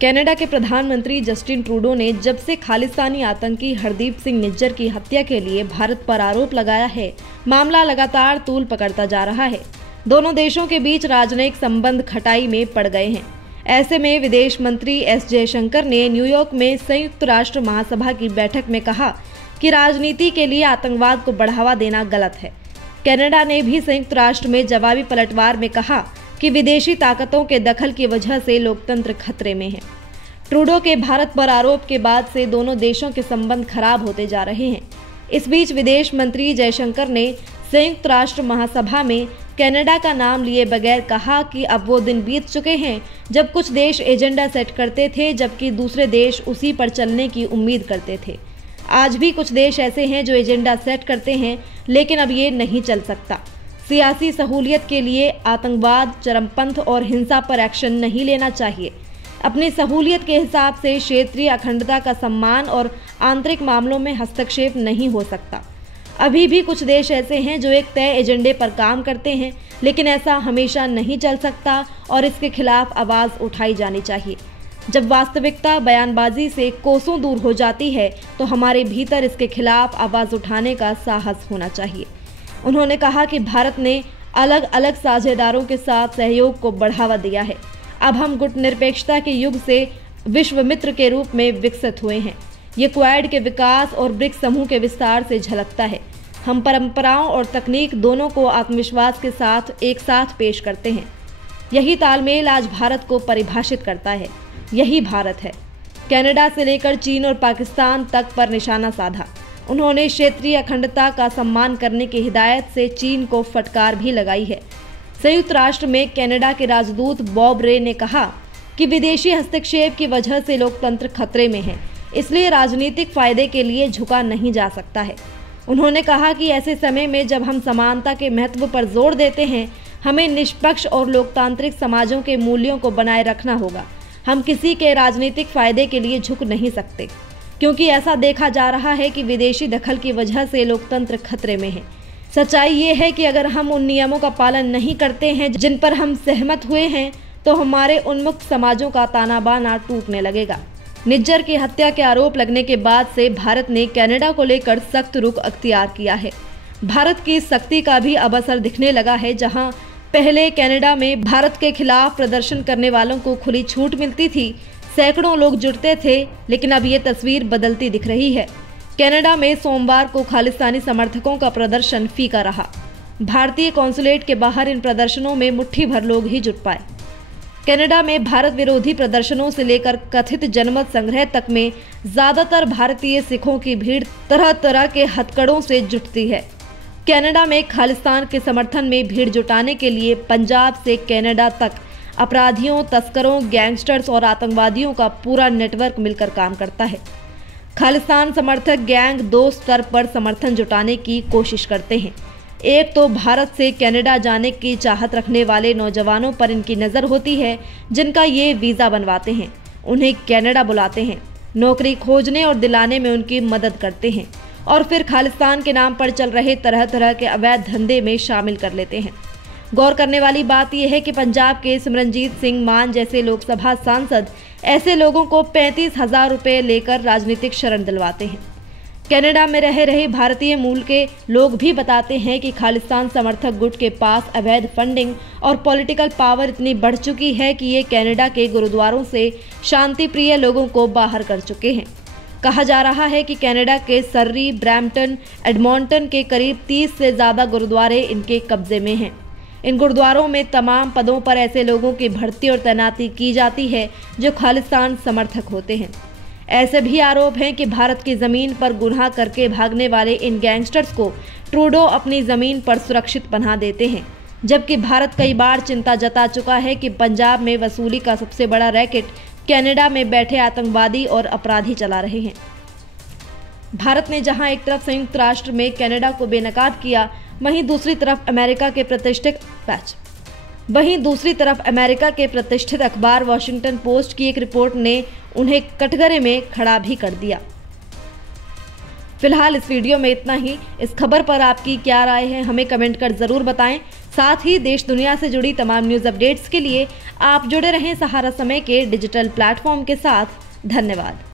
Canada के प्रधानमंत्री Justin Trudeau ने जब से खालिस्तानी आतंकी हरदीप सिंह निज्जर की हत्या के लिए भारत पर आरोप लगाया है, मामला लगातार तूल पकड़ता जा रहा है। दोनों देशों के बीच राजनयिक संबंध खटाई में पड़ गए हैं। ऐसे में विदेश मंत्री एस जयशंकर ने न्यूयॉर्क में संयुक्त राष्ट्र महासभा की बैठक में कहा कि राजनीति के लिए आतंकवाद को बढ़ावा देना गलत है। कनाडा ने भी संयुक्त राष्ट्र में जवाबी पलटवार में कहा कि विदेशी ताकतों के दखल की वजह से लोकतंत्र खतरे में है। ट्रूडो के भारत पर आरोप के बाद से दोनों देशों के संबंध खराब होते जा रहे हैं। इस बीच विदेश मंत्री जयशंकर ने संयुक्त राष्ट्र महासभा में कनाडा का नाम लिए बगैर कहा कि अब वो दिन बीत चुके हैं जब कुछ देश एजेंडा सेट करते थे, जबकि दूसरे देश उसी पर चलने की उम्मीद करते थे। आज भी कुछ देश ऐसे हैं जो एजेंडा सेट करते हैं, लेकिन अब ये नहीं चल सकता। सियासी सहूलियत के लिए आतंकवाद, चरमपंथ और हिंसा पर एक्शन नहीं लेना चाहिए। अपनी सहूलियत के हिसाब से क्षेत्रीय अखंडता का सम्मान और आंतरिक मामलों में हस्तक्षेप नहीं हो सकता। अभी भी कुछ देश ऐसे हैं जो एक तय एजेंडे पर काम करते हैं, लेकिन ऐसा हमेशा नहीं चल सकता और इसके खिलाफ आवाज़ उठाई जानी चाहिए। जब वास्तविकता बयानबाजी से कोसों दूर हो जाती है तो हमारे भीतर इसके खिलाफ आवाज़ उठाने का साहस होना चाहिए। उन्होंने कहा कि भारत ने अलग अलग साझेदारों के साथ सहयोग को बढ़ावा दिया है। अब हम गुटनिरपेक्षता के युग से विश्व मित्र के रूप में विकसित हुए हैं। ये क्वाड के विकास और ब्रिक्स समूह के विस्तार से झलकता है। हम परंपराओं और तकनीक दोनों को आत्मविश्वास के साथ एक साथ पेश करते हैं। यही तालमेल आज भारत को परिभाषित करता है। यही भारत है। कनाडा से लेकर चीन और पाकिस्तान तक पर निशाना साधा। उन्होंने क्षेत्रीय अखंडता का सम्मान करने की हिदायत से चीन को फटकार भी लगाई है। संयुक्त राष्ट्र में कनाडा के राजदूत बॉब रे ने कहा कि विदेशी हस्तक्षेप की वजह से लोकतंत्र खतरे में है, इसलिए राजनीतिक फायदे के लिए झुका नहीं जा सकता है। उन्होंने कहा कि ऐसे समय में जब हम समानता के महत्व पर जोर देते हैं, हमें निष्पक्ष और लोकतांत्रिक समाजों के मूल्यों को बनाए रखना होगा। हम किसी के राजनीतिक फायदे के लिए झुक नहीं सकते, क्योंकि ऐसा देखा जा रहा है कि विदेशी दखल की वजह से लोकतंत्र खतरे में है। सच्चाई ये है कि अगर हम उन नियमों का पालन नहीं करते हैं जिन पर हम सहमत हुए हैं, तो हमारे उन्मुक्त समाजों का ताना बाना टूटने लगेगा। निज्जर की हत्या के आरोप लगने के बाद से भारत ने कनाडा को लेकर सख्त रुख अख्तियार किया है। भारत की सख्ती का भी अब असर दिखने लगा है। जहां पहले कनाडा में भारत के खिलाफ प्रदर्शन करने वालों को खुली छूट मिलती थी, सैकड़ों लोग जुटते थे, लेकिन अब ये तस्वीर बदलती दिख रही है। कनाडा में सोमवार को खालिस्तानी समर्थकों का प्रदर्शन फीका रहा। भारतीय कॉन्सुलेट के बाहर इन प्रदर्शनों में मुट्ठी भर लोग ही जुट पाए। कनाडा में भारत विरोधी प्रदर्शनों से लेकर कथित जनमत संग्रह तक में ज्यादातर भारतीय सिखों की भीड़ तरह तरह के हथकड़ों से जुटती है। कनाडा में खालिस्तान के समर्थन में भीड़ जुटाने के लिए पंजाब से कनाडा तक अपराधियों, तस्करों, गैंगस्टर्स और आतंकवादियों का पूरा नेटवर्क मिलकर काम करता है। खालिस्तान समर्थक गैंग दो स्तर पर समर्थन जुटाने की कोशिश करते हैं। एक तो भारत से कनाडा जाने की चाहत रखने वाले नौजवानों पर इनकी नज़र होती है, जिनका ये वीज़ा बनवाते हैं, उन्हें कनाडा बुलाते हैं, नौकरी खोजने और दिलाने में उनकी मदद करते हैं और फिर खालिस्तान के नाम पर चल रहे तरह तरह के अवैध धंधे में शामिल कर लेते हैं। गौर करने वाली बात यह है कि पंजाब के सिमरनजीत सिंह मान जैसे लोकसभा सांसद ऐसे लोगों को 35,000 रुपये लेकर राजनीतिक शरण दिलवाते हैं। कनाडा में रह रहे भारतीय मूल के लोग भी बताते हैं कि खालिस्तान समर्थक गुट के पास अवैध फंडिंग और पॉलिटिकल पावर इतनी बढ़ चुकी है कि ये कनाडा के गुरुद्वारों से शांति प्रिय लोगों को बाहर कर चुके हैं। कहा जा रहा है कि कनाडा के सर्री, ब्रैम्पटन, एडमॉन्टन के करीब 30 से ज़्यादा गुरुद्वारे इनके कब्जे में हैं। इन गुरुद्वारों में तमाम पदों पर ऐसे लोगों की भर्ती और तैनाती की जाती है जो खालिस्तान समर्थक होते हैं। ऐसे भी आरोप हैं कि भारत की ज़मीन पर गुनाह करके भागने वाले इन गैंगस्टर्स को ट्रूडो अपनी ज़मीन पर सुरक्षित बना देते हैं, जबकि भारत कई बार चिंता जता चुका है कि पंजाब में वसूली का सबसे बड़ा रैकेट कनाडा में बैठे आतंकवादी और अपराधी चला रहे हैं। भारत ने जहां एक तरफ संयुक्त राष्ट्र में कनाडा को बेनकाब किया, वहीं दूसरी तरफ अमेरिका के प्रतिष्ठित अखबार वॉशिंगटन पोस्ट की एक रिपोर्ट ने उन्हें कटघरे में खड़ा भी कर दिया। फिलहाल इस वीडियो में इतना ही। इस खबर पर आपकी क्या राय है हमें कमेंट कर जरूर बताएं। साथ ही देश दुनिया से जुड़ी तमाम न्यूज़ अपडेट्स के लिए आप जुड़े रहें सहारा समय के डिजिटल प्लेटफॉर्म के साथ। धन्यवाद।